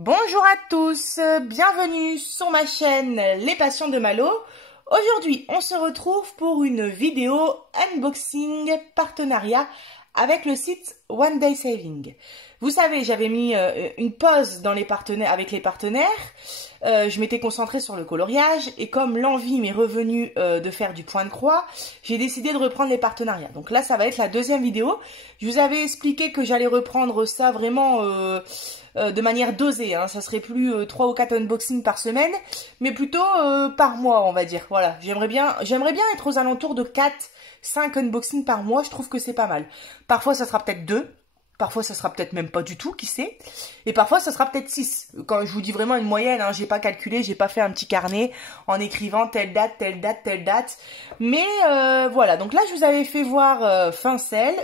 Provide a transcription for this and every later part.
Bonjour à tous, bienvenue sur ma chaîne Les Passions de Malo. Aujourd'hui, on se retrouve pour une vidéo unboxing partenariat avec le site One Day Saving. Vous savez, j'avais mis une pause dans avec les partenaires. Je m'étais concentrée sur le coloriage et comme l'envie m'est revenue de faire du point de croix, j'ai décidé de reprendre les partenariats. Donc là, ça va être la deuxième vidéo. Je vous avais expliqué que j'allais reprendre ça vraiment de manière dosée. Hein. Ça serait plus 3 ou 4 unboxings par semaine, mais plutôt par mois, on va dire. Voilà, j'aimerais bien être aux alentours de 4-5 unboxings par mois. Je trouve que c'est pas mal. Parfois, ça sera peut-être 2. Parfois, ça sera peut-être même pas du tout, qui sait. Et parfois, ça sera peut-être 6. Quand je vous dis vraiment une moyenne, hein, j'ai pas calculé, j'ai pas fait un petit carnet en écrivant telle date, telle date, telle date. Mais voilà, donc là, je vous avais fait voir Fincelle.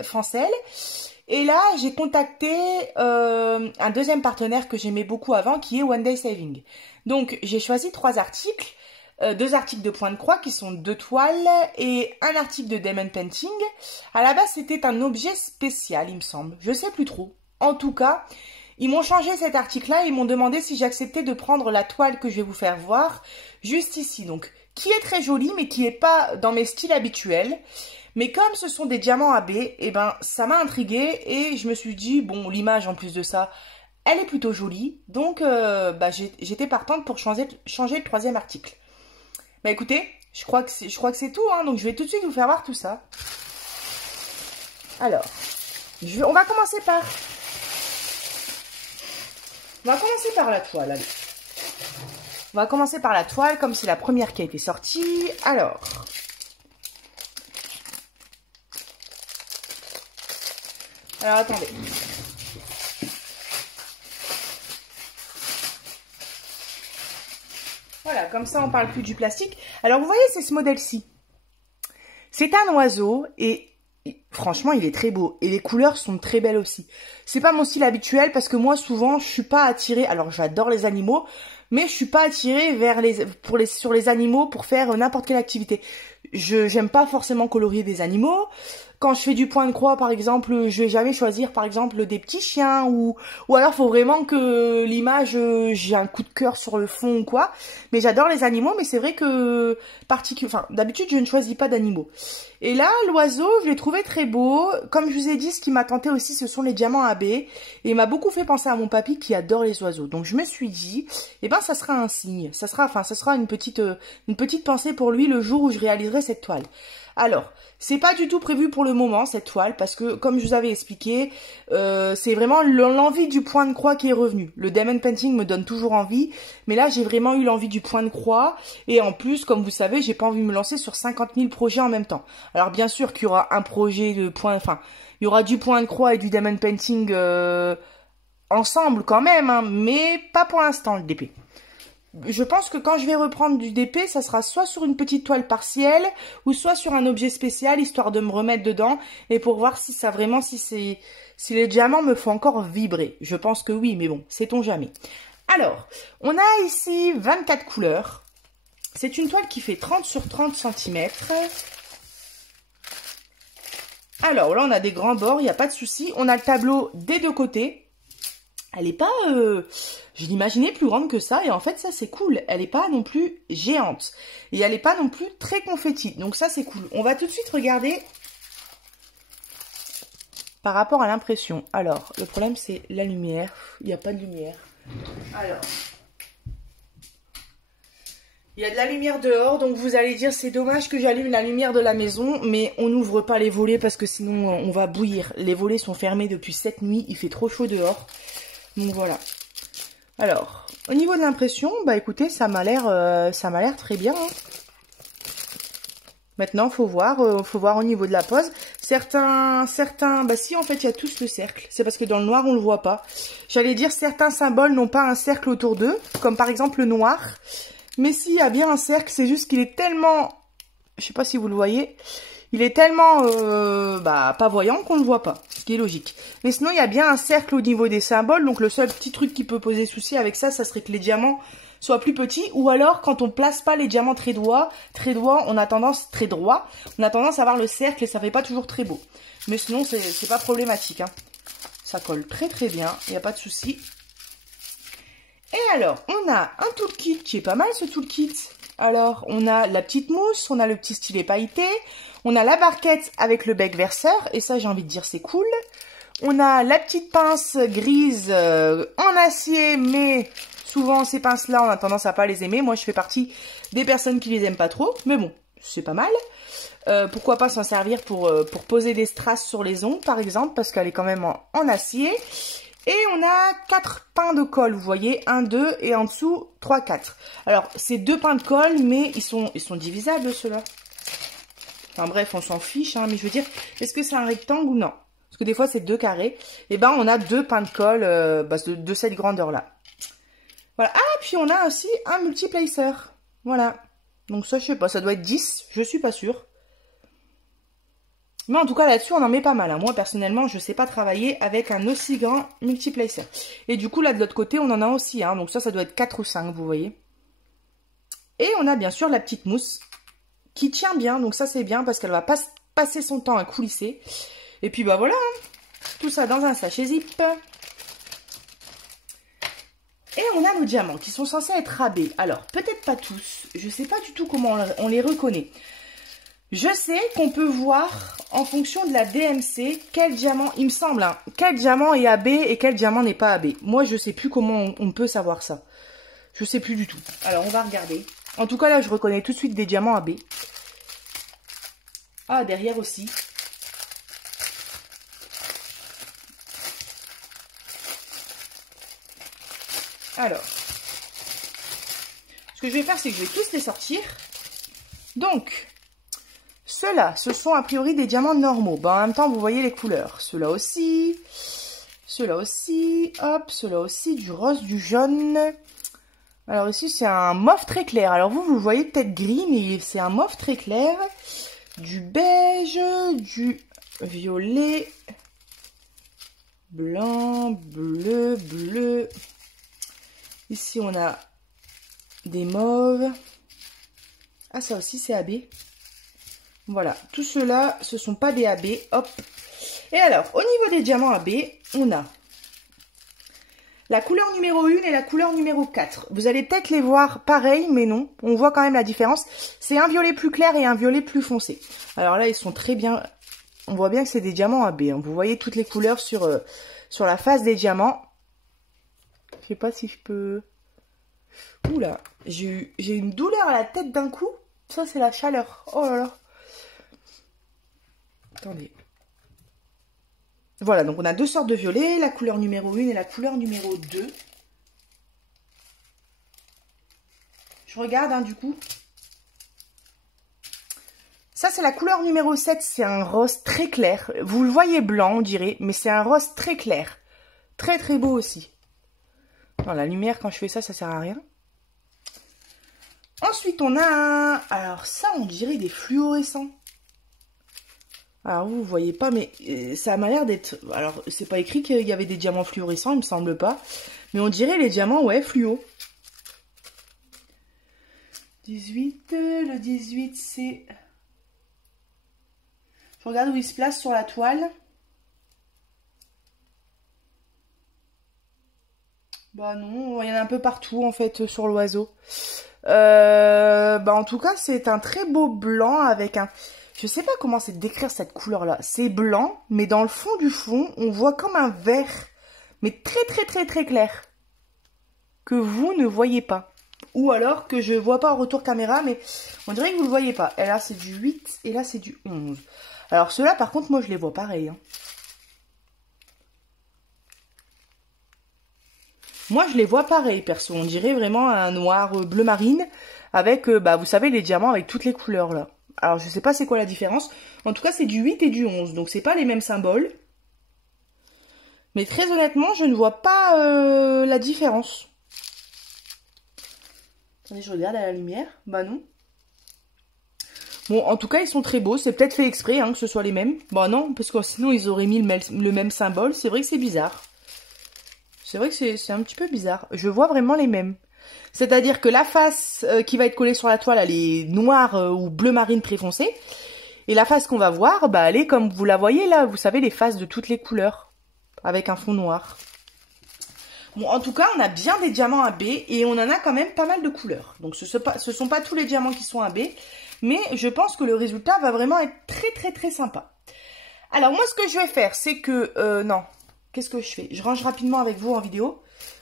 Et là, j'ai contacté un deuxième partenaire que j'aimais beaucoup avant, qui est One Day Saving. Donc, j'ai choisi 3 articles. 2 articles de point de croix qui sont 2 toiles et un article de diamond painting. À la base, c'était un objet spécial, il me semble. Je sais plus trop. En tout cas, ils m'ont changé cet article-là et ils m'ont demandé si j'acceptais de prendre la toile que je vais vous faire voir juste ici. Donc, qui est très jolie, mais qui n'est pas dans mes styles habituels. Mais comme ce sont des diamants AB, eh ben, ça m'a intriguée et je me suis dit, bon, l'image en plus de ça, elle est plutôt jolie. Donc, j'étais partante pour changer le 3e article. Bah écoutez, je crois que c'est tout, hein, donc je vais tout de suite vous faire voir tout ça. Alors, on va commencer par la toile, allez. On va commencer par la toile, comme c'est la première qui a été sortie. Alors, attendez. Voilà, comme ça on parle plus du plastique. Alors vous voyez, c'est ce modèle-ci. C'est un oiseau et franchement il est très beau. Et les couleurs sont très belles aussi. C'est pas mon style habituel parce que moi souvent je suis pas attirée. Alors j'adore les animaux, mais je suis pas attirée sur les animaux pour faire n'importe quelle activité. J'aime pas forcément colorier des animaux. Quand je fais du point de croix, par exemple, je vais jamais choisir, par exemple, des petits chiens ou alors faut vraiment que l'image, j'ai un coup de cœur sur le fond ou quoi. Mais j'adore les animaux, mais c'est vrai que d'habitude, je ne choisis pas d'animaux. Et là, l'oiseau, je l'ai trouvé très beau. Comme je vous ai dit, ce qui m'a tenté aussi, ce sont les diamants AB. Et il m'a beaucoup fait penser à mon papy qui adore les oiseaux. Donc je me suis dit, eh ben, ça sera un signe. Ça sera une petite pensée pour lui le jour où je réaliserai cette toile. Alors, c'est pas du tout prévu pour le moment cette toile parce que comme je vous avais expliqué, c'est vraiment l'envie du point de croix qui est revenu. Le diamond painting me donne toujours envie, mais là j'ai vraiment eu l'envie du point de croix et en plus, comme vous savez, j'ai pas envie de me lancer sur 50 000 projets en même temps. Alors bien sûr qu'il y aura un projet de point, il y aura du point de croix et du diamond painting ensemble quand même, hein, mais pas pour l'instant le DP. Je pense que quand je vais reprendre du DP, ça sera soit sur une petite toile partielle ou soit sur un objet spécial, histoire de me remettre dedans et pour voir si les diamants me font encore vibrer. Je pense que oui, mais bon, sait-on jamais. Alors, on a ici 24 couleurs. C'est une toile qui fait 30 sur 30 cm. Alors là, on a des grands bords, il n'y a pas de souci. On a le tableau des 2 côtés. Elle n'est pas, je l'imaginais plus grande que ça, et en fait ça c'est cool, elle n'est pas non plus géante, et elle n'est pas non plus très confetti, donc ça c'est cool. On va tout de suite regarder par rapport à l'impression. Alors, le problème c'est la lumière, il n'y a pas de lumière. Alors, il y a de la lumière dehors, donc vous allez dire c'est dommage que j'allume la lumière de la maison, mais on n'ouvre pas les volets parce que sinon on va bouillir. Les volets sont fermés depuis cette nuit, il fait trop chaud dehors. Donc voilà. Alors, au niveau de l'impression, bah écoutez, ça m'a l'air très bien. Hein. Maintenant, faut voir au niveau de la pose. Certains, bah si en fait il y a tous le cercle. C'est parce que dans le noir on le voit pas. J'allais dire certains symboles n'ont pas un cercle autour d'eux, comme par exemple le noir. Mais s'il y a bien un cercle, c'est juste qu'il est tellement, je sais pas si vous le voyez. Il est tellement pas voyant qu'on ne le voit pas, ce qui est logique. Mais sinon, il y a bien un cercle au niveau des symboles. Donc, le seul petit truc qui peut poser souci avec ça, ça serait que les diamants soient plus petits. Ou alors, quand on place pas les diamants très droit, on a tendance à avoir le cercle et ça fait pas toujours très beau. Mais sinon, c'est pas problématique. Hein. Ça colle très très bien, il n'y a pas de souci. Et alors, on a un toolkit qui est pas mal, ce toolkit. Alors, on a la petite mousse, on a le petit stylet pailleté, on a la barquette avec le bec verseur, et ça, j'ai envie de dire, c'est cool. On a la petite pince grise en acier, mais souvent, ces pinces-là, on a tendance à pas les aimer. Moi, je fais partie des personnes qui les aiment pas trop, mais bon, c'est pas mal. Pourquoi pas s'en servir pour poser des strass sur les ongles, par exemple, parce qu'elle est quand même en acier. Et on a 4 pains de colle, vous voyez, 1, 2 et en dessous 3, 4. Alors, c'est 2 pains de colle, mais ils sont divisables ceux-là. Enfin bref, on s'en fiche, hein, mais je veux dire, est-ce que c'est un rectangle ou non? Parce que des fois c'est 2 carrés. Et ben on a 2 pains de colle de cette grandeur-là. Voilà. Ah, puis on a aussi un multiplacer. Voilà. Donc ça, je sais pas, ça doit être 10, je suis pas sûre. Mais en tout cas, là-dessus, on en met pas mal. Hein. Moi, personnellement, je sais pas travailler avec un aussi grand multiplacer. Et du coup, là, de l'autre côté, on en a aussi. Hein. Donc ça doit être 4 ou 5, vous voyez. Et on a bien sûr la petite mousse qui tient bien. Donc ça, c'est bien parce qu'elle va pas passer son temps à coulisser. Et puis, bah voilà. Hein. Tout ça dans un sachet zip. Et on a nos diamants qui sont censés être rabais. Alors, peut-être pas tous. Je sais pas du tout comment on les reconnaît. Je sais qu'on peut voir en fonction de la DMC quel diamant, il me semble, hein, quel diamant est AB et quel diamant n'est pas AB. Moi, je sais plus comment on peut savoir ça. Je sais plus du tout. Alors, on va regarder. En tout cas, là, je reconnais tout de suite des diamants AB. Ah, derrière aussi. Alors, ce que je vais faire, c'est que je vais tous les sortir. Donc... ceux-là, ce sont a priori des diamants normaux. Bon, en même temps, vous voyez les couleurs. Ceux-là aussi, hop, ceux-là aussi, du rose, du jaune. Alors ici, c'est un mauve très clair. Alors vous le voyez peut-être gris, mais c'est un mauve très clair. Du beige, du violet, blanc, bleu, bleu. Ici, on a des mauves. Ah, ça aussi, c'est AB. Voilà, tout ceux-là, ce ne sont pas des AB, hop. Et alors, au niveau des diamants AB, on a la couleur numéro 1 et la couleur numéro 4. Vous allez peut-être les voir pareil, mais non, on voit quand même la différence. C'est un violet plus clair et un violet plus foncé. Alors là, ils sont très bien, on voit bien que c'est des diamants AB. Hein. Vous voyez toutes les couleurs sur la face des diamants. Je sais pas si je peux... Oula, j'ai une douleur à la tête d'un coup. Ça, c'est la chaleur. Oh là là. Attendez. Voilà, donc on a 2 sortes de violet, la couleur numéro 1 et la couleur numéro 2. Je regarde, hein, du coup. Ça, c'est la couleur numéro 7, c'est un rose très clair. Vous le voyez blanc, on dirait, mais c'est un rose très clair. Très, très beau aussi. Non, la lumière, quand je fais ça, ça sert à rien. Ensuite, on a un... Alors ça, on dirait des fluorescents. Alors vous voyez pas, mais ça m'a l'air d'être... Alors c'est pas écrit qu'il y avait des diamants fluorescents, il me semble pas. Mais on dirait les diamants, ouais, fluo. 18, le 18 c'est... Je regarde où il se place sur la toile. Bah non, il y en a un peu partout en fait sur l'oiseau. Bah en tout cas c'est un très beau blanc avec un... Je sais pas comment c'est décrire cette couleur-là. C'est blanc, mais dans le fond du fond, on voit comme un vert, mais très très très très clair, que vous ne voyez pas. Ou alors que je vois pas en retour caméra, mais on dirait que vous le voyez pas. Et là c'est du 8 et là c'est du 11. Alors ceux-là par contre, moi je les vois pareil. Hein. Moi je les vois pareil, perso. On dirait vraiment un noir bleu marine avec, bah vous savez, les diamants avec toutes les couleurs là. Alors, je sais pas c'est quoi la différence. En tout cas, c'est du 8 et du 11. Donc, c'est pas les mêmes symboles. Mais très honnêtement, je ne vois pas la différence. Attendez, je regarde à la lumière. Bah non. Bon, en tout cas, ils sont très beaux. C'est peut-être fait exprès hein, que ce soit les mêmes. Bah non, parce que sinon, ils auraient mis le même symbole. C'est vrai que c'est bizarre. C'est vrai que c'est un petit peu bizarre. Je vois vraiment les mêmes. C'est-à-dire que la face qui va être collée sur la toile, elle est noire ou bleu marine très foncé. Et la face qu'on va voir, bah, elle est comme vous la voyez là, vous savez, les faces de toutes les couleurs, avec un fond noir. Bon, en tout cas, on a bien des diamants AB et on en a quand même pas mal de couleurs. Donc, ce sont pas tous les diamants qui sont AB, mais je pense que le résultat va vraiment être très sympa. Alors, moi, ce que je vais faire, c'est que... non, qu'est-ce que je fais? Je range rapidement avec vous en vidéo.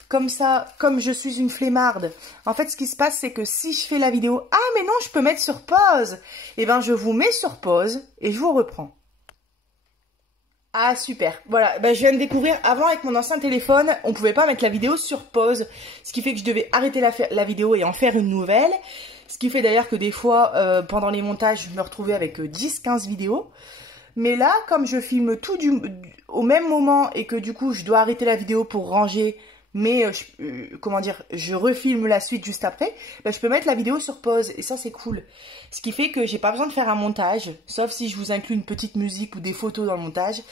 Comme ça, comme je suis une flemmarde, en fait, ce qui se passe, c'est que si je fais la vidéo... Ah, mais non, je peux mettre sur pause. Eh bien, je vous mets sur pause et je vous reprends. Ah, super. Voilà, ben, je viens de découvrir, avant, avec mon ancien téléphone, on pouvait pas mettre la vidéo sur pause. Ce qui fait que je devais arrêter la vidéo et en faire une nouvelle. Ce qui fait d'ailleurs que des fois, pendant les montages, je me retrouvais avec 10-15 vidéos. Mais là, comme je filme tout au même moment et que du coup, je dois arrêter la vidéo pour ranger... Mais, comment dire, je refilme la suite juste après, bah, je peux mettre la vidéo sur pause, et ça c'est cool. Ce qui fait que j'ai pas besoin de faire un montage, sauf si je vous inclus une petite musique ou des photos dans le montage.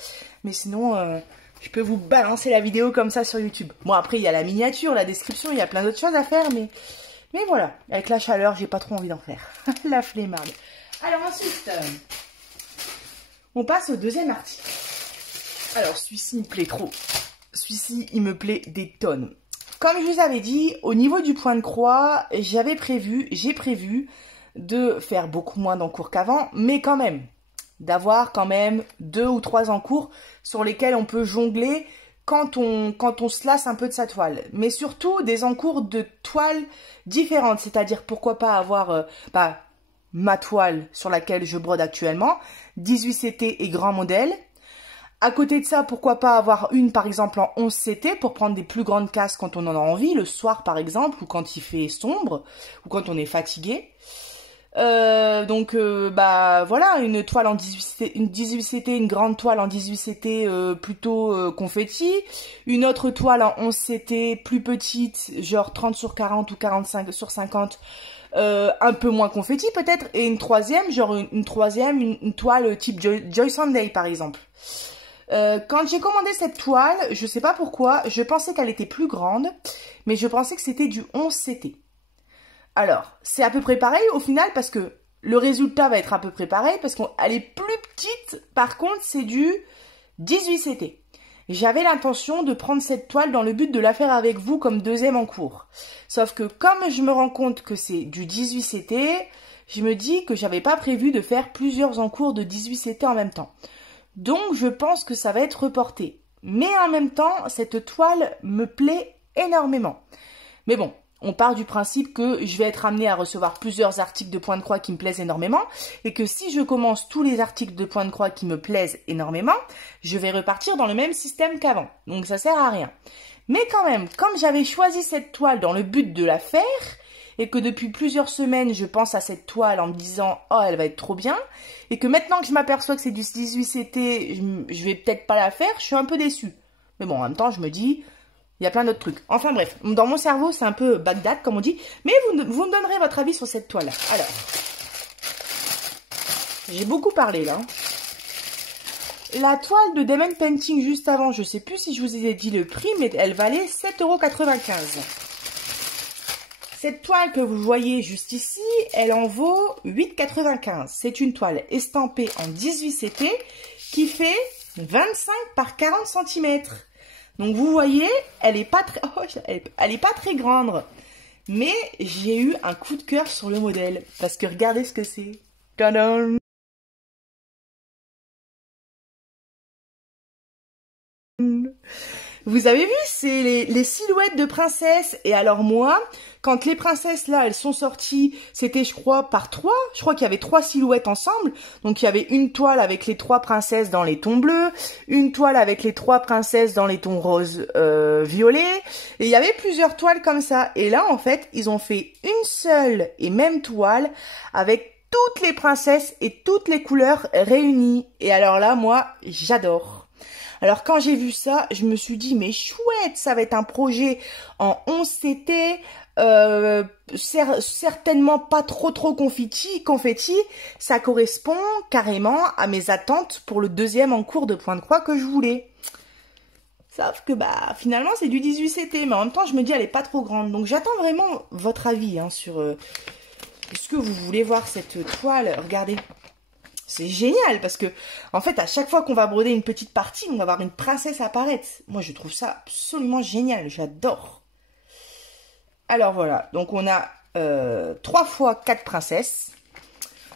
Mais sinon, je peux vous balancer la vidéo comme ça sur YouTube. Bon, après, il y a la miniature, la description, il y a plein d'autres choses à faire, mais voilà, avec la chaleur, j'ai pas trop envie d'en faire. La flemmarde. Alors ensuite, on passe au deuxième article. Alors, celui-ci me plaît trop. Celui-ci, il me plaît des tonnes. Comme je vous avais dit, au niveau du point de croix, j'ai prévu de faire beaucoup moins d'encours qu'avant, mais quand même, d'avoir quand même 2 ou 3 encours sur lesquels on peut jongler quand on se lasse un peu de sa toile. Mais surtout, des encours de toiles différentes, c'est-à-dire pourquoi pas avoir ma toile sur laquelle je brode actuellement, 18CT et grand modèle. À côté de ça, pourquoi pas avoir une, par exemple, en 11CT pour prendre des plus grandes casses quand on en a envie, le soir, par exemple, ou quand il fait sombre, ou quand on est fatigué. Voilà, une toile en 18CT, une grande toile en 18CT plutôt confetti. Une autre toile en 11CT plus petite, genre 30 sur 40 ou 45 sur 50, un peu moins confetti peut-être. Et une troisième, genre une toile type Joy Sunday, par exemple. Quand j'ai commandé cette toile, je sais pas pourquoi, je pensais qu'elle était plus grande, mais je pensais que c'était du 11CT. Alors, c'est à peu près pareil au final parce que le résultat va être à peu près pareil parce qu'elle est plus petite, par contre c'est du 18CT. J'avais l'intention de prendre cette toile dans le but de la faire avec vous comme deuxième encours. Sauf que comme je me rends compte que c'est du 18CT, je me dis que j'avais pas prévu de faire plusieurs encours de 18CT en même temps. Donc, je pense que ça va être reporté. Mais en même temps, cette toile me plaît énormément. Mais bon, on part du principe que je vais être amenée à recevoir plusieurs articles de point de croix qui me plaisent énormément. Et que si je commence tous les articles de point de croix qui me plaisent énormément, je vais repartir dans le même système qu'avant. Donc, ça sert à rien. Mais quand même, comme j'avais choisi cette toile dans le but de la faire... et que depuis plusieurs semaines, je pense à cette toile en me disant « Oh, elle va être trop bien », et que maintenant que je m'aperçois que c'est du 18CT, je vais peut-être pas la faire, je suis un peu déçue. Mais bon, en même temps, je me dis, il y a plein d'autres trucs. Enfin bref, dans mon cerveau, c'est un peu Bagdad, comme on dit, mais vous me donnerez votre avis sur cette toile-là. Alors, j'ai beaucoup parlé, là. La toile de Diamond Painting juste avant, je sais plus si je vous ai dit le prix, mais elle valait 7,95 €. Cette toile que vous voyez juste ici, elle en vaut 8,95 €. C'est une toile estampée en 18CT qui fait 25 par 40 cm. Donc vous voyez, elle est pas très grande. Mais j'ai eu un coup de cœur sur le modèle. Parce que regardez ce que c'est. Tadam! Vous avez vu, c'est les silhouettes de princesses. Et alors moi, quand les princesses là, elles sont sorties, c'était je crois par 3. Je crois qu'il y avait 3 silhouettes ensemble. Donc il y avait une toile avec les 3 princesses dans les tons bleus, une toile avec les 3 princesses dans les tons roses violets. Et il y avait plusieurs toiles comme ça. Et là en fait, ils ont fait une seule et même toile avec toutes les princesses et toutes les couleurs réunies. Et alors là, moi, j'adore. Alors, quand j'ai vu ça, je me suis dit, mais chouette, ça va être un projet en 11CT, certainement pas trop confetti. Ça correspond carrément à mes attentes pour le deuxième en cours de point de croix que je voulais. Sauf que, finalement, c'est du 18CT, mais en même temps, je me dis, elle est pas trop grande. Donc, j'attends vraiment votre avis sur... est-ce que vous voulez voir cette toile? Regardez. C'est génial parce que, en fait, à chaque fois qu'on va broder une petite partie, on va avoir une princesse apparaître. Moi, je trouve ça absolument génial. J'adore. Alors, voilà. Donc, on a 3 fois 4 princesses.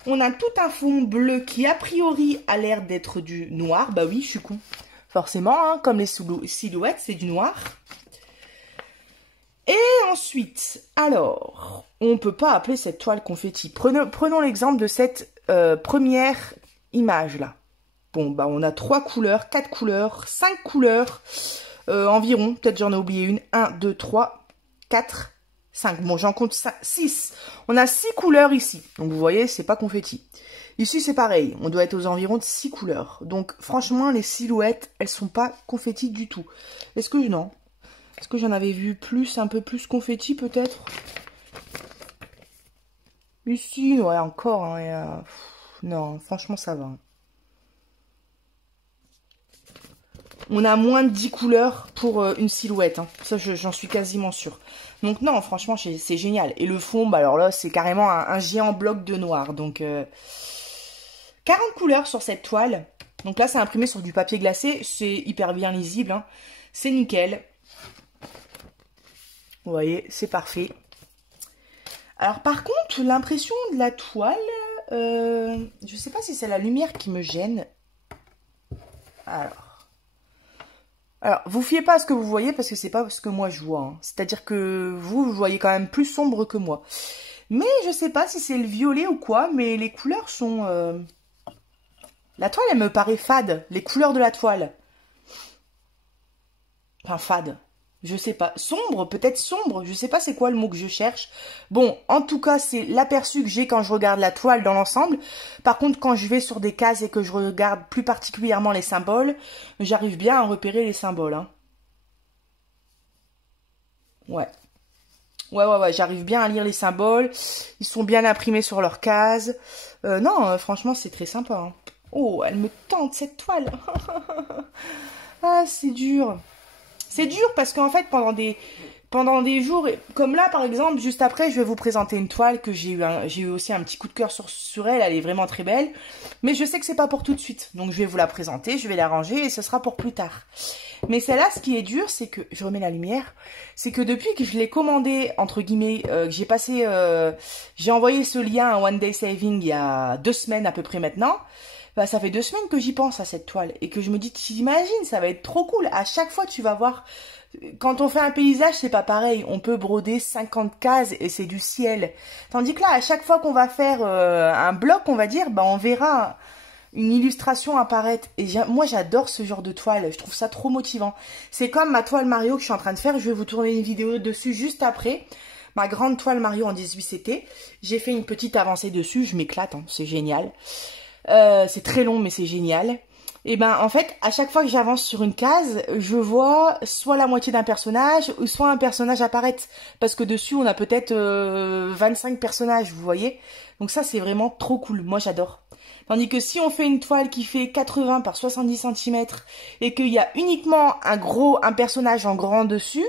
On a tout un fond bleu qui, a priori, a l'air d'être du noir. Bah oui, je suis con. Forcément, hein, comme les silhouettes, c'est du noir. Et ensuite, alors, on peut pas appeler cette toile confetti. Prenons l'exemple de cette première image là. Bon, bah on a 3 couleurs, 4 couleurs, 5 couleurs environ. Peut-être j'en ai oublié une. 1, 2, 3, 4, 5. Bon, j'en compte 6. On a 6 couleurs ici. Donc vous voyez, c'est pas confetti. Ici, c'est pareil. On doit être aux environs de 6 couleurs. Donc franchement, les silhouettes, elles sont pas confetti du tout. Est-ce que non? Est-ce que j'en avais vu plus, un peu plus confetti peut-être? Ici, ouais, encore. Hein, non, franchement, ça va. On a moins de 10 couleurs pour une silhouette. Hein. Ça, j'en suis quasiment sûre. Donc non, franchement, c'est génial. Et le fond, bah alors là, c'est carrément un géant bloc de noir. Donc, 40 couleurs sur cette toile. Donc là, c'est imprimé sur du papier glacé. C'est hyper bien lisible. Hein. C'est nickel. Vous voyez, c'est parfait. Alors par contre, l'impression de la toile, je sais pas si c'est la lumière qui me gêne. Alors, vous fiez pas à ce que vous voyez parce que c'est pas ce que moi je vois. Hein. C'est-à-dire que vous voyez quand même plus sombre que moi. Mais je sais pas si c'est le violet ou quoi, mais les couleurs sont... La toile, elle me paraît fade. Les couleurs de la toile. Enfin, fade. Je sais pas. Sombre, peut-être sombre. Je sais pas c'est quoi le mot que je cherche. Bon, en tout cas, c'est l'aperçu que j'ai quand je regarde la toile dans l'ensemble. Par contre, quand je vais sur des cases et que je regarde plus particulièrement les symboles, j'arrive bien à repérer les symboles. Hein. Ouais. Ouais, j'arrive bien à lire les symboles. Ils sont bien imprimés sur leurs cases. Non, franchement, c'est très sympa. Hein. Oh, elle me tente cette toile. Ah, c'est dur. C'est dur parce qu'en fait, pendant des jours, comme là par exemple, juste après, je vais vous présenter une toile que j'ai eu aussi un petit coup de cœur sur elle. Elle est vraiment très belle. Mais je sais que c'est pas pour tout de suite. Donc je vais vous la présenter, je vais la ranger et ce sera pour plus tard. Mais celle-là, ce qui est dur, c'est que, je remets la lumière, c'est que depuis que je l'ai commandée, entre guillemets, que j'ai envoyé ce lien à One Day Saving il y a 2 semaines à peu près maintenant, bah, ça fait 2 semaines que j'y pense à cette toile et que je me dis, t'imagines, ça va être trop cool. À chaque fois, tu vas voir, quand on fait un paysage, c'est pas pareil. On peut broder 50 cases et c'est du ciel. Tandis que là, à chaque fois qu'on va faire un bloc, on va dire, bah, on verra une illustration apparaître. Et moi, j'adore ce genre de toile. Je trouve ça trop motivant. C'est comme ma toile Mario que je suis en train de faire. Je vais vous tourner une vidéo dessus juste après. Ma grande toile Mario en 18CT. J'ai fait une petite avancée dessus. Je m'éclate, hein, c'est génial. C'est très long, mais c'est génial. Et ben, en fait, à chaque fois que j'avance sur une case, je vois soit la moitié d'un personnage, ou soit un personnage apparaître. Parce que dessus, on a peut-être 25 personnages, vous voyez. Donc ça, c'est vraiment trop cool. Moi, j'adore. Tandis que si on fait une toile qui fait 80 par 70 cm et qu'il y a uniquement un personnage en grand dessus,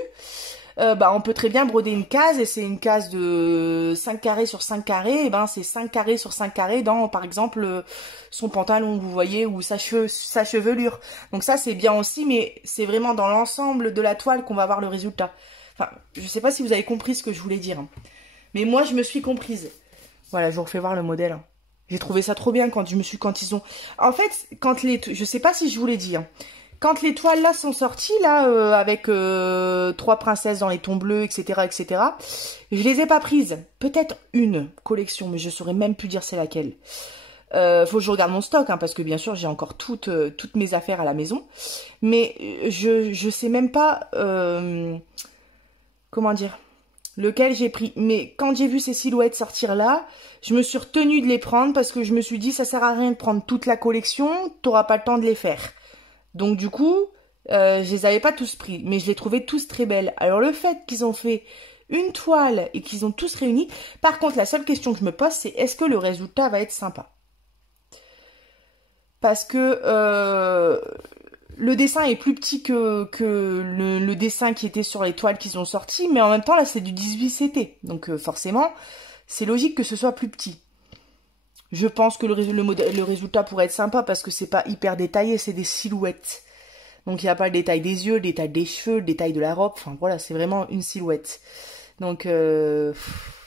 bah on peut très bien broder une case et c'est une case de 5 carrés sur 5 carrés, et ben c'est 5 carrés sur 5 carrés dans par exemple son pantalon, vous voyez, ou sa chevelure. Donc ça c'est bien aussi, mais c'est vraiment dans l'ensemble de la toile qu'on va voir le résultat. Enfin, je sais pas si vous avez compris ce que je voulais dire, hein. Mais moi je me suis comprise. Voilà, je vous refais voir le modèle. Hein. J'ai trouvé ça trop bien quand ils ont... En fait, je sais pas si je vous l'ai dit, hein. Quand les toiles là sont sorties, là, avec 3 princesses dans les tons bleus, etc., etc., je les ai pas prises. Peut-être une collection, mais je saurais même plus dire c'est laquelle. Faut que je regarde mon stock, hein, parce que bien sûr, j'ai encore toutes mes affaires à la maison. Mais je sais même pas... comment dire, lequel j'ai pris. Mais quand j'ai vu ces silhouettes sortir là, je me suis retenue de les prendre parce que je me suis dit, ça sert à rien de prendre toute la collection, t'auras pas le temps de les faire. Donc du coup, je les avais pas tous pris, mais je les trouvais tous très belles. Alors le fait qu'ils ont fait une toile et qu'ils ont tous réuni, par contre la seule question que je me pose, c'est est-ce que le résultat va être sympa? Parce que le dessin est plus petit que le dessin qui était sur les toiles qu'ils ont sorties, mais en même temps là c'est du 18CT, donc forcément c'est logique que ce soit plus petit. Je pense que le résultat pourrait être sympa parce que c'est pas hyper détaillé, c'est des silhouettes. Donc il n'y a pas le détail des yeux, le détail des cheveux, le détail de la robe. Enfin voilà, c'est vraiment une silhouette. Donc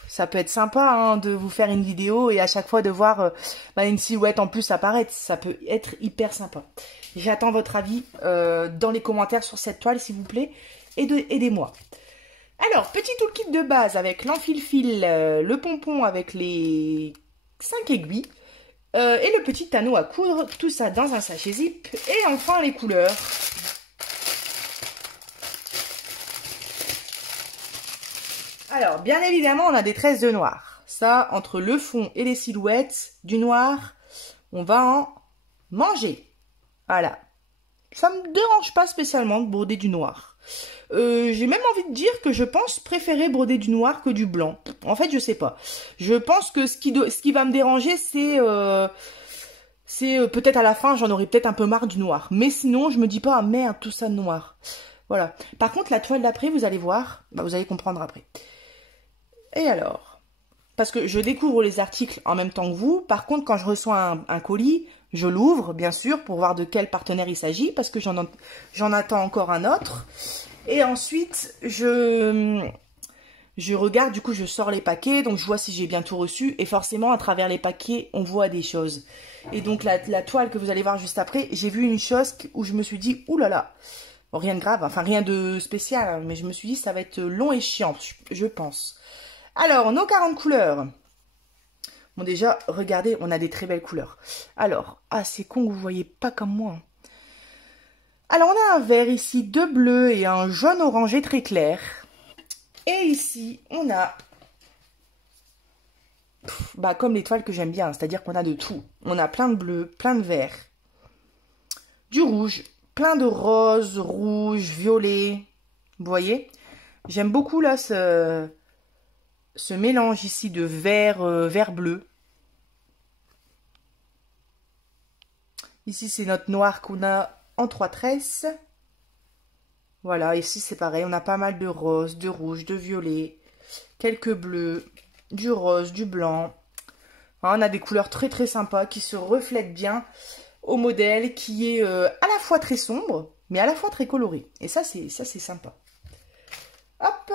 ça peut être sympa hein, de vous faire une vidéo et à chaque fois de voir une silhouette en plus apparaître. Ça peut être hyper sympa. J'attends votre avis dans les commentaires sur cette toile s'il vous plaît. Et aidez-moi. Alors, petit toolkit de base avec l'enfil-fil, le pompon avec les 5 aiguilles. Et le petit anneau à coudre, tout ça dans un sachet zip. Et enfin les couleurs. Alors, bien évidemment, on a des tresses de noir. Ça, entre le fond et les silhouettes du noir, on va en manger. Voilà. Ça me dérange pas spécialement de broder du noir. J'ai même envie de dire que je pense préférer broder du noir que du blanc. En fait, je sais pas. Je pense que ce qui va me déranger, c'est peut-être à la fin, j'en aurai peut-être un peu marre du noir. Mais sinon, je me dis pas, ah merde, tout ça de noir. Voilà. Par contre, la toile d'après, vous allez voir, vous allez comprendre après. Et alors, parce que je découvre les articles en même temps que vous. Par contre, quand je reçois un colis, je l'ouvre, bien sûr, pour voir de quel partenaire il s'agit, parce que j'en attends encore un autre. Et ensuite, je regarde, du coup, je sors les paquets, donc je vois si j'ai bien tout reçu. Et forcément, à travers les paquets, on voit des choses. Et donc, la toile que vous allez voir juste après, j'ai vu une chose où je me suis dit, oulala, bon, rien de grave, enfin rien de spécial, mais je me suis dit, ça va être long et chiant, je pense. Alors, nos 40 couleurs. Bon, déjà, regardez, on a des très belles couleurs. Alors, c'est con que vous voyez pas comme moi. Alors, on a un vert ici, deux bleus et un jaune orangé très clair. Et ici, on a... comme les toiles que j'aime bien, c'est-à-dire qu'on a de tout. On a plein de bleu, plein de vert, du rouge, plein de rose, rouge, violet. Vous voyez? J'aime beaucoup là ce mélange ici de vert, vert bleu. Ici, c'est notre noir qu'on a en 3 tresses. Voilà, ici, c'est pareil. On a pas mal de rose, de rouge, de violet, quelques bleus, du rose, du blanc. On a des couleurs très très sympas qui se reflètent bien au modèle qui est à la fois très sombre, mais à la fois très coloré. Et ça, c'est sympa. Hop!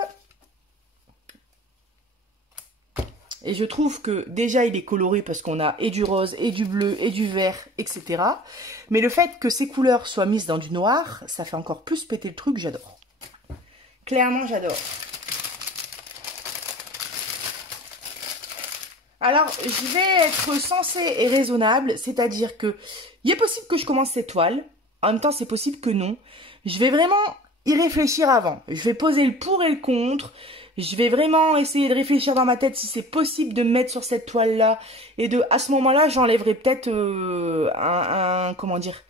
Et je trouve que déjà il est coloré parce qu'on a et du rose, et du bleu, et du vert, etc. Mais le fait que ces couleurs soient mises dans du noir, ça fait encore plus péter le truc, j'adore. Clairement, j'adore. Alors, je vais être sensée et raisonnable, c'est-à-dire que il est possible que je commence cette toile. En même temps, c'est possible que non. Je vais vraiment y réfléchir avant. Je vais poser le pour et le contre. Je vais vraiment essayer de réfléchir dans ma tête si c'est possible de me mettre sur cette toile-là. Et à ce moment-là, j'enlèverai peut-être comment dire,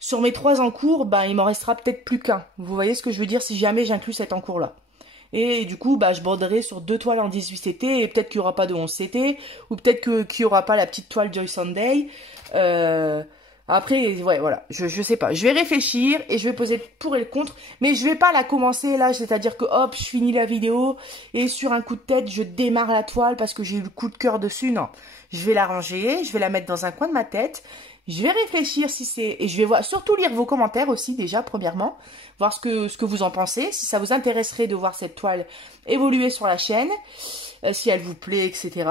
sur mes 3 encours, il m'en restera peut-être plus qu'un. Vous voyez ce que je veux dire si jamais j'inclus cet encours-là. Et du coup, je borderai sur 2 toiles en 18 CT. Et peut-être qu'il n'y aura pas de 11 CT. Ou peut-être qu'il n'y aura pas la petite toile Joy Sunday. Après, ouais, voilà, je sais pas. Je vais réfléchir et je vais poser le pour et le contre. Mais je vais pas la commencer là, c'est-à-dire que hop, je finis la vidéo et sur un coup de tête, je démarre la toile parce que j'ai eu le coup de cœur dessus. Non, je vais la ranger, je vais la mettre dans un coin de ma tête. Je vais réfléchir si c'est... Et je vais surtout lire vos commentaires aussi déjà, premièrement. Voir ce que vous en pensez. Si ça vous intéresserait de voir cette toile évoluer sur la chaîne. Si elle vous plaît, etc.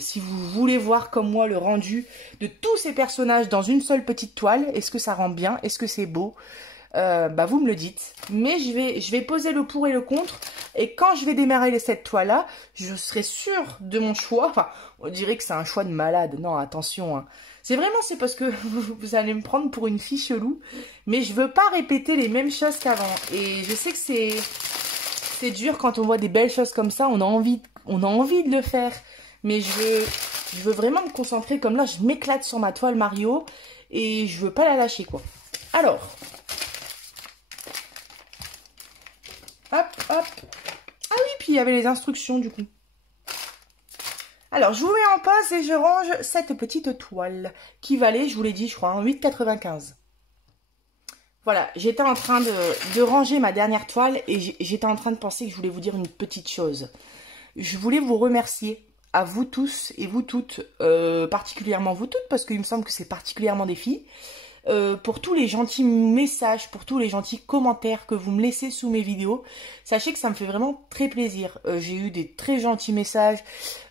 Si vous voulez voir comme moi le rendu de tous ces personnages dans une seule petite toile. Est-ce que ça rend bien? Est-ce que c'est beau? Vous me le dites. Mais je vais poser le pour et le contre. Et quand je vais démarrer cette toile-là, je serai sûre de mon choix. Enfin, on dirait que c'est un choix de malade. Non, attention, hein. C'est parce que vous allez me prendre pour une fille chelou. Mais je veux pas répéter les mêmes choses qu'avant. Et je sais que c'est dur quand on voit des belles choses comme ça. On a envie de le faire. Mais je veux vraiment me concentrer. Comme là, je m'éclate sur ma toile Mario. Et je veux pas la lâcher, quoi. Alors... Hop, hop. Ah oui, puis il y avait les instructions du coup. Alors, je vous mets en pause et je range cette petite toile qui valait, je vous l'ai dit, je crois, 8,95. Voilà, j'étais en train de ranger ma dernière toile et j'étais en train de penser que je voulais vous dire une petite chose. Je voulais vous remercier à vous tous et vous toutes, particulièrement vous toutes, parce qu'il me semble que c'est particulièrement des filles, pour tous les gentils messages, pour tous les gentils commentaires que vous me laissez sous mes vidéos. Sachez que ça me fait vraiment très plaisir. J'ai eu des très gentils messages,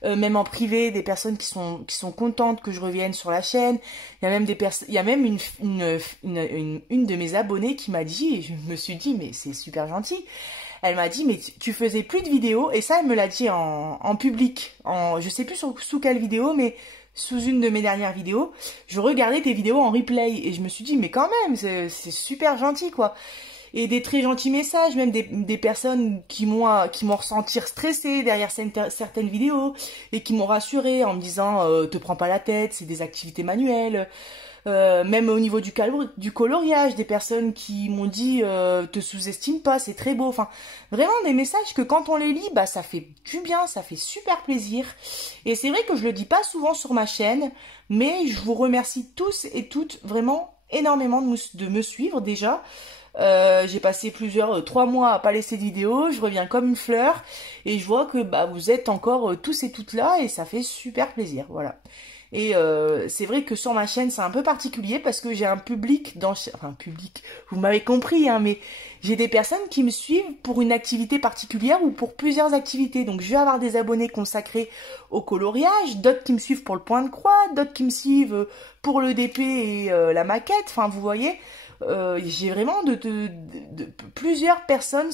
même en privé, des personnes qui sont contentes que je revienne sur la chaîne. Il y a même une de mes abonnées qui m'a dit, et je me suis dit, mais c'est super gentil. Elle m'a dit, mais tu faisais plus de vidéos, et ça, elle me l'a dit en public. Je sais plus sous quelle vidéo, mais sous une de mes dernières vidéos, je regardais tes vidéos en replay, et je me suis dit, mais quand même, c'est super gentil, quoi. Et des très gentils messages, même des personnes qui m'ont ressenti stressée derrière certaines vidéos, et qui m'ont rassurée en me disant, te prends pas la tête, c'est des activités manuelles. Même au niveau du coloriage, des personnes qui m'ont dit te sous-estime pas, c'est très beau. Enfin, vraiment des messages que quand on les lit, bah ça fait du bien, ça fait super plaisir. Et c'est vrai que je le dis pas souvent sur ma chaîne, mais je vous remercie tous et toutes vraiment énormément de me suivre déjà. J'ai passé 3 mois à pas laisser de vidéos, je reviens comme une fleur et je vois que bah vous êtes encore tous et toutes là et ça fait super plaisir, voilà. Et c'est vrai que sur ma chaîne c'est un peu particulier parce que j'ai un public public, vous m'avez compris, hein, mais j'ai des personnes qui me suivent pour une activité particulière ou pour plusieurs activités. Donc je vais avoir des abonnés consacrés au coloriage, d'autres qui me suivent pour le point de croix, d'autres qui me suivent pour le DP et la maquette, enfin vous voyez. J'ai vraiment plusieurs personnes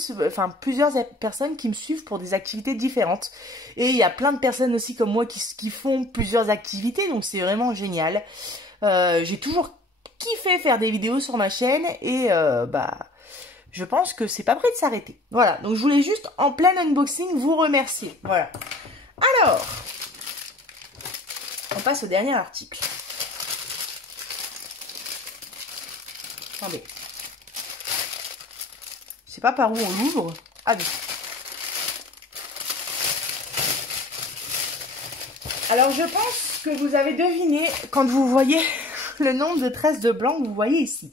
qui me suivent pour des activités différentes. Et il y a plein de personnes aussi comme moi qui font plusieurs activités, donc c'est vraiment génial. J'ai toujours kiffé faire des vidéos sur ma chaîne et je pense que c'est pas prêt de s'arrêter. Voilà, donc je voulais juste en plein unboxing vous remercier. Voilà. Alors, on passe au dernier article. Attendez. Je sais pas par où on l'ouvre. Ah oui. Alors je pense que vous avez deviné quand vous voyez le nombre de tresses de blanc que vous voyez ici.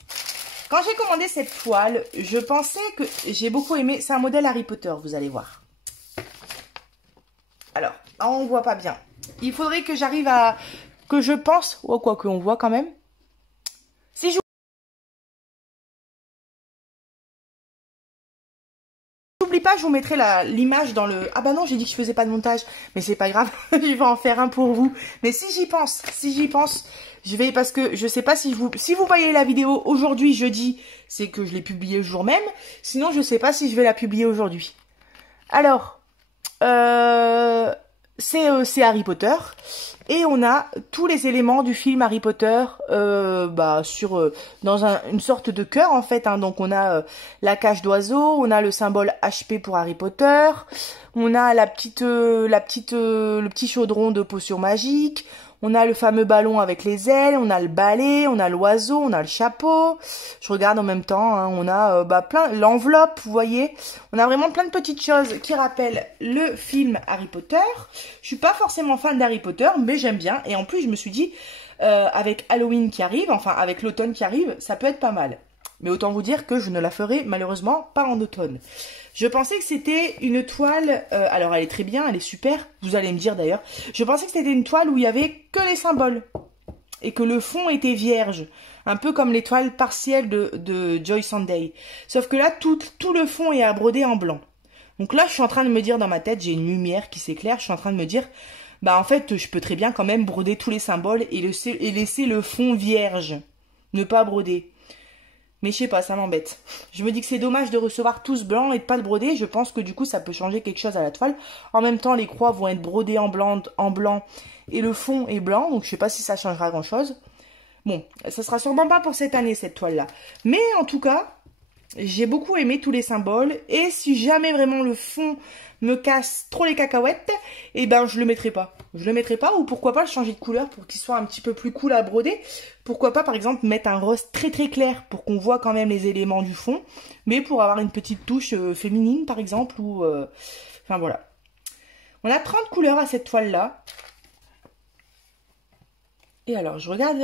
Quand j'ai commandé cette toile, je pensais que j'ai beaucoup aimé. C'est un modèle Harry Potter, vous allez voir. Alors, on voit pas bien. Il faudrait que j'arrive à... que je pense... Oh, quoi que on voit quand même. Si je... N'oublie pas, je vous mettrai l'image dans le... Ah bah non, j'ai dit que je faisais pas de montage. Mais c'est pas grave, je vais en faire un pour vous. Mais si j'y pense, je vais... Parce que je sais pas si vous voyez la vidéo aujourd'hui, jeudi, c'est que je l'ai publiée le jour même. Sinon, je sais pas si je vais la publier aujourd'hui. Alors, c'est Harry Potter. Et on a tous les éléments du film Harry Potter dans une sorte de cœur en fait. Hein. Donc on a la cage d'oiseau, on a le symbole HP pour Harry Potter, on a le petit chaudron de potion magique, on a le fameux ballon avec les ailes, on a le balai, on a l'oiseau, on a le chapeau. Je regarde en même temps, hein, on a l'enveloppe, vous voyez. On a vraiment plein de petites choses qui rappellent le film Harry Potter. Je suis pas forcément fan d'Harry Potter, mais j'aime bien. Et en plus, je me suis dit, avec Halloween qui arrive, enfin avec l'automne qui arrive, ça peut être pas mal. Mais autant vous dire que je ne la ferai malheureusement pas en automne. Je pensais que c'était une toile, alors elle est très bien, elle est super, vous allez me dire d'ailleurs. Je pensais que c'était une toile où il y avait que les symboles et que le fond était vierge. Un peu comme les toiles partielles de Joy Sunday. Sauf que là, tout le fond est à broder en blanc. Donc là, je suis en train de me dire dans ma tête, j'ai une lumière qui s'éclaire, je suis en train de me dire, bah en fait, je peux très bien quand même broder tous les symboles et laisser le fond vierge. Ne pas broder. Mais je sais pas, ça m'embête. Je me dis que c'est dommage de recevoir tous blancs et de pas le broder. Je pense que du coup, ça peut changer quelque chose à la toile. En même temps, les croix vont être brodées en blanc et le fond est blanc. Donc, je sais pas si ça changera grand chose. Bon, ça sera sûrement pas pour cette année, cette toile-là. Mais en tout cas, j'ai beaucoup aimé tous les symboles. Et si jamais vraiment le fond me casse trop les cacahuètes, eh ben je le mettrai pas. Je le mettrai pas, ou pourquoi pas le changer de couleur pour qu'il soit un petit peu plus cool à broder. Pourquoi pas par exemple mettre un rose très très clair pour qu'on voit quand même les éléments du fond, mais pour avoir une petite touche féminine par exemple, ou enfin voilà. On a 30 couleurs à cette toile là. Et alors je regarde,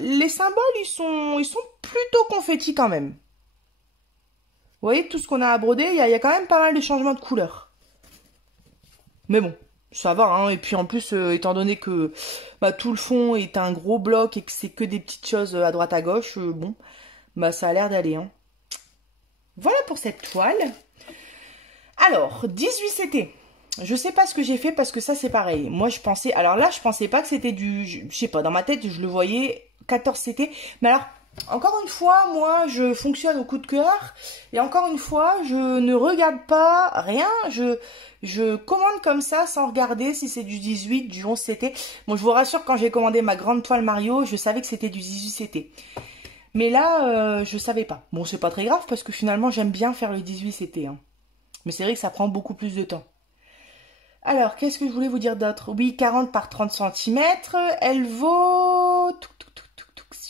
les symboles ils sont plutôt confettis quand même. Vous voyez tout ce qu'on a à broder, il y a quand même pas mal de changements de couleurs. Mais bon, Ça va, hein. Et puis en plus, étant donné que bah, tout le fond est un gros bloc et que c'est que des petites choses à droite à gauche, bon, bah ça a l'air d'aller, hein. Voilà pour cette toile. Alors, 18CT. Je sais pas ce que j'ai fait parce que ça c'est pareil. Moi je pensais, alors là je pensais pas que c'était du, je sais pas, dans ma tête je le voyais 14CT. Mais alors, encore une fois, moi je fonctionne au coup de cœur. Et encore une fois, je ne regarde pas rien. Je commande comme ça sans regarder si c'est du 18, du 11CT. Bon, je vous rassure, quand j'ai commandé ma grande toile Mario, je savais que c'était du 18CT. Mais là, je savais pas. Bon, c'est pas très grave parce que finalement j'aime bien faire le 18CT, hein. Mais c'est vrai que ça prend beaucoup plus de temps. Alors, qu'est-ce que je voulais vous dire d'autre? Oui, 40 par 30 centimètres. Elle vaut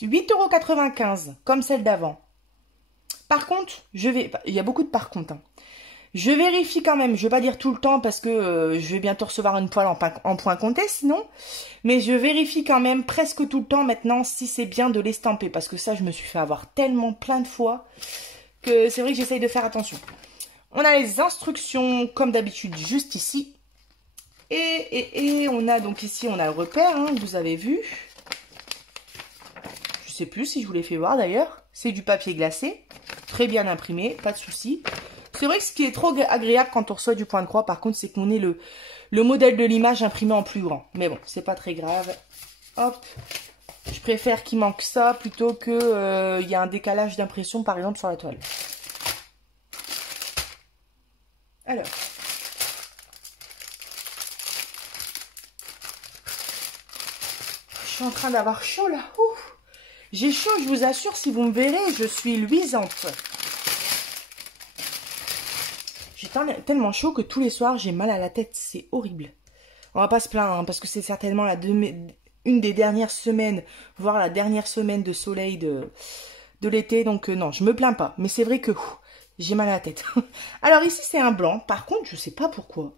8,95 €, comme celle d'avant. Par contre, il y a beaucoup de par contre, hein. Je vérifie quand même, je vais pas dire tout le temps parce que je vais bientôt recevoir une toile en point compté sinon. Mais je vérifie quand même presque tout le temps maintenant si c'est bien de l'estamper. Parce que ça, je me suis fait avoir tellement plein de fois que c'est vrai que j'essaye de faire attention. On a les instructions comme d'habitude juste ici. Et on a donc ici, on a le repère, hein, que vous avez vu. Je sais plus si je vous l'ai fait voir d'ailleurs. C'est du papier glacé, très bien imprimé, pas de souci. C'est vrai que ce qui est trop agréable quand on reçoit du point de croix, par contre, c'est qu'on ait le modèle de l'image imprimé en plus grand. Mais bon, c'est pas très grave. Hop, je préfère qu'il manque ça plutôt que y a un décalage d'impression, par exemple, sur la toile. Alors. Je suis en train d'avoir chaud là. J'ai chaud, je vous assure, si vous me verrez, je suis luisante. J'ai tellement chaud que tous les soirs, j'ai mal à la tête. C'est horrible. On va pas se plaindre, hein, parce que c'est certainement une des dernières semaines, voire la dernière semaine de soleil de l'été. Donc non, je me plains pas. Mais c'est vrai que j'ai mal à la tête. Alors ici, c'est un blanc. Par contre, je sais pas pourquoi.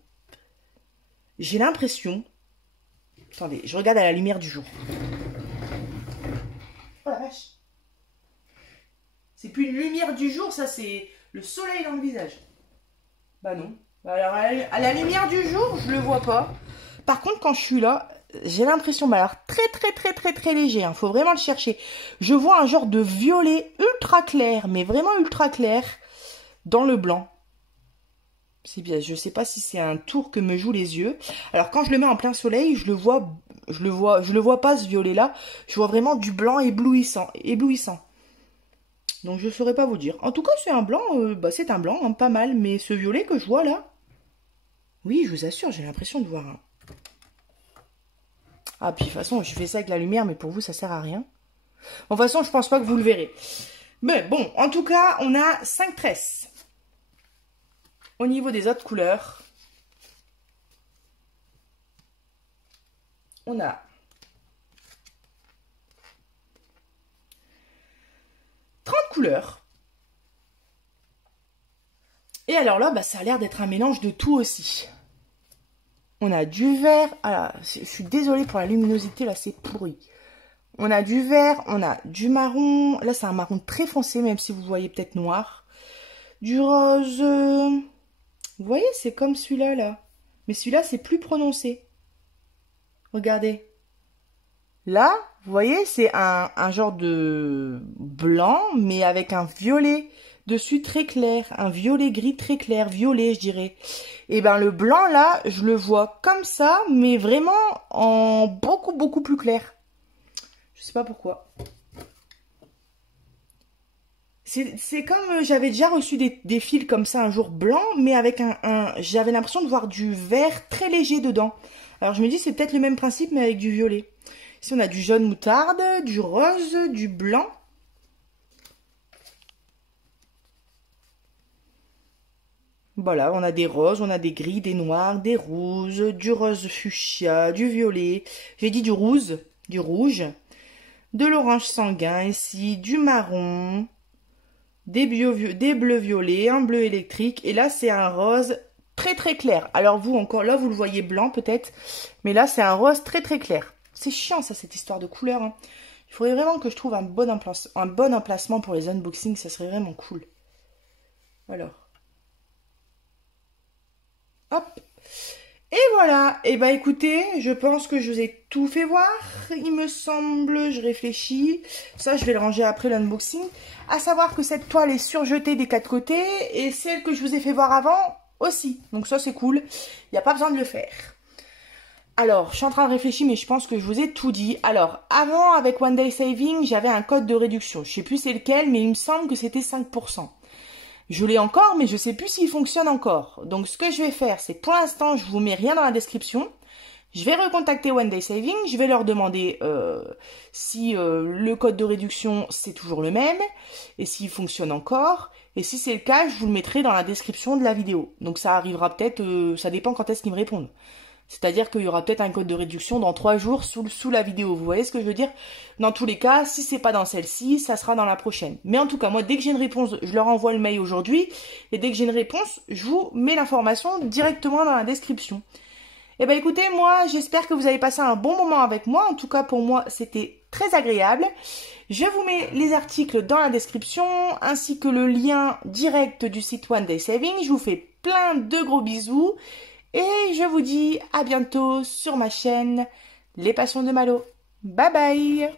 J'ai l'impression... Attendez, je regarde à la lumière du jour. Oh la vache. C'est plus une lumière du jour, ça c'est le soleil dans le visage. Bah non. Alors à la lumière du jour, je le vois pas. Par contre, quand je suis là, j'ai l'impression, bah alors très léger, hein, faut vraiment le chercher. Je vois un genre de violet ultra clair, mais vraiment ultra clair, dans le blanc. C'est bien, je sais pas si c'est un tour que me jouent les yeux. Alors quand je le mets en plein soleil, je le vois pas ce violet là. Je vois vraiment du blanc éblouissant. Donc je saurais pas vous dire. En tout cas, c'est un blanc, c'est un blanc, hein, pas mal. Mais ce violet que je vois là, oui, je vous assure, j'ai l'impression de voir un. Ah, puis de toute façon, je fais ça avec la lumière, mais pour vous, ça sert à rien. Bon, de toute façon, je pense pas que vous le verrez. Mais bon, en tout cas, on a 5 tresses. Au niveau des autres couleurs, on a 30 couleurs. Et alors là, bah, ça a l'air d'être un mélange de tout aussi. On a du vert. Ah, je suis désolée pour la luminosité, là, c'est pourri. On a du vert, on a du marron. Là, c'est un marron très foncé, même si vous voyez peut-être noir. Du rose. Vous voyez, c'est comme celui-là, là. Mais celui-là, c'est plus prononcé. Regardez. Là, vous voyez, c'est un genre de blanc, mais avec un violet dessus très clair. Un violet gris très clair, violet, je dirais. Et ben le blanc, là, je le vois comme ça, mais vraiment en beaucoup plus clair. Je sais pas pourquoi. C'est comme j'avais déjà reçu des fils comme ça un jour blanc, mais avec j'avais l'impression de voir du vert très léger dedans. Alors je me dis c'est peut-être le même principe mais avec du violet. Ici on a du jaune moutarde, du rose, du blanc. Voilà, on a des roses, on a des gris, des noirs, des rouges, du rose fuchsia, du violet. J'ai dit du rouge, de l'orange sanguin ici, du marron. Des bleus violets, un bleu électrique. Et là, c'est un rose très clair. Alors vous, encore là, vous le voyez blanc peut-être. Mais là, c'est un rose très clair. C'est chiant ça, cette histoire de couleur, hein. Il faudrait vraiment que je trouve un bon emplacement pour les unboxings. Ça serait vraiment cool. Alors. Hop. Et voilà, et bah écoutez, je pense que je vous ai tout fait voir, il me semble, je réfléchis. Ça, je vais le ranger après l'unboxing. À savoir que cette toile est surjetée des quatre côtés et celle que je vous ai fait voir avant aussi. Donc ça, c'est cool, il n'y a pas besoin de le faire. Alors, je suis en train de réfléchir, mais je pense que je vous ai tout dit. Alors, avant, avec One Day Saving, j'avais un code de réduction. Je sais plus c'est lequel, mais il me semble que c'était 5%. Je l'ai encore, mais je sais plus s'il fonctionne encore. Donc, ce que je vais faire, c'est pour l'instant, je vous mets rien dans la description. Je vais recontacter One Day Saving. Je vais leur demander si le code de réduction, c'est toujours le même et s'il fonctionne encore. Et si c'est le cas, je vous le mettrai dans la description de la vidéo. Donc, ça arrivera peut-être, ça dépend quand est-ce qu'ils me répondent. C'est-à-dire qu'il y aura peut-être un code de réduction dans 3 jours sous la vidéo. Vous voyez ce que je veux dire? Dans tous les cas, si c'est pas dans celle-ci, ça sera dans la prochaine. Mais en tout cas, moi, dès que j'ai une réponse, je leur envoie le mail aujourd'hui. Et dès que j'ai une réponse, je vous mets l'information directement dans la description. Eh ben écoutez, moi, j'espère que vous avez passé un bon moment avec moi. En tout cas, pour moi, c'était très agréable. Je vous mets les articles dans la description, ainsi que le lien direct du site One Day Saving. Je vous fais plein de gros bisous. Et je vous dis à bientôt sur ma chaîne Les Passions de Malo. Bye bye!